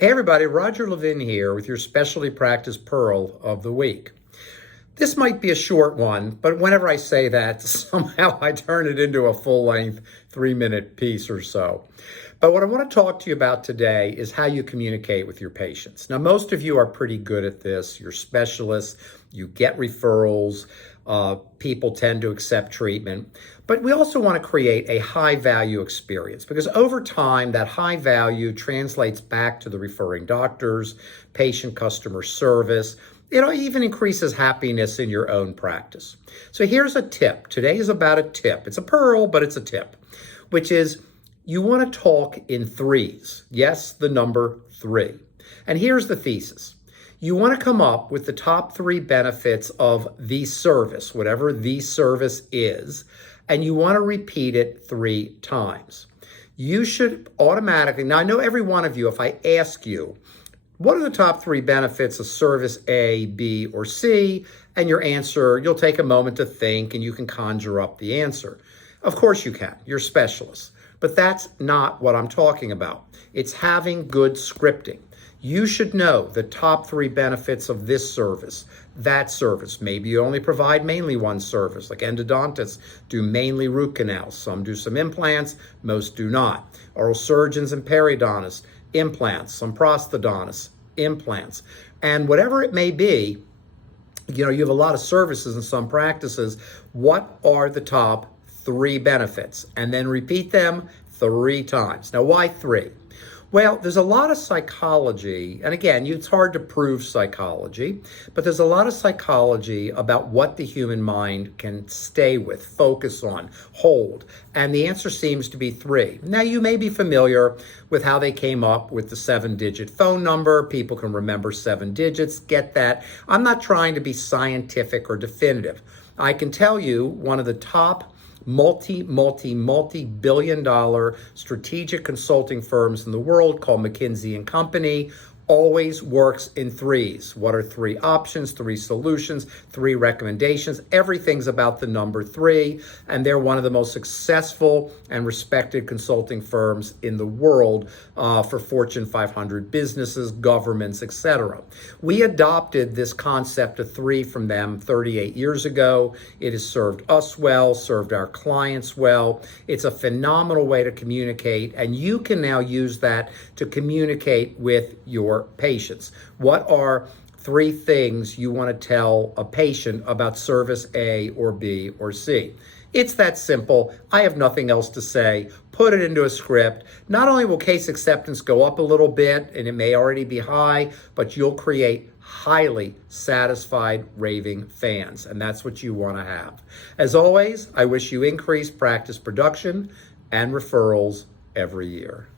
Hey everybody, Roger Levin here with your Specialty Practice Pearl of the Week. This might be a short one, but whenever I say that, somehow I turn it into a full-length 3-minute piece or so. But what I want to talk to you about today is how you communicate with your patients. Now, most of you are pretty good at this. You're specialists, you get referrals, people tend to accept treatment. But we also want to create a high-value experience because over time, that high value translates back to the referring doctors, patient customer service. It even increases happiness in your own practice. So here's a tip. Today is about a tip. It's a pearl, but it's a tip, which is you want to talk in threes. Yes, the number 3. And here's the thesis. You want to come up with the top 3 benefits of the service, whatever the service is, and you want to repeat it 3 times. You should automatically, now I know every one of you, if I ask you, what are the top 3 benefits of service A, B, or C? And your answer, you'll take a moment to think and you can conjure up the answer. Of course you can, you're specialists. But that's not what I'm talking about. It's having good scripting. You should know the top 3 benefits of this service, that service. Maybe you only provide mainly one service, like endodontists do mainly root canals. Some do some implants, most do not. Oral surgeons and periodontists, implants. Some prosthodontists, implants. And whatever it may be, you have a lot of services in some practices. What are the top 3 benefits? And then repeat them 3 times. Now, why 3? Well, there's a lot of psychology, and again, it's hard to prove psychology, but there's a lot of psychology about what the human mind can stay with, focus on, hold, and the answer seems to be 3. Now, you may be familiar with how they came up with the 7-digit phone number. People can remember 7 digits, get that. I'm not trying to be scientific or definitive. I can tell you one of the top multi-billion-dollar strategic consulting firms in the world called McKenzie Company always works in 3s. What are 3 options, 3 solutions, 3 recommendations? Everything's about the number 3, and they're one of the most successful and respected consulting firms in the world for Fortune 500 businesses, governments, etc. We adopted this concept of 3 from them 38 years ago. It has served us well, served our clients well. It's a phenomenal way to communicate, and you can now use that to communicate with your patients. What are 3 things you want to tell a patient about service A or B or C? It's that simple. I have nothing else to say. Put it into a script. Not only will case acceptance go up a little bit, and it may already be high, but you'll create highly satisfied raving fans, and that's what you want to have. As always, I wish you increased practice production and referrals every year.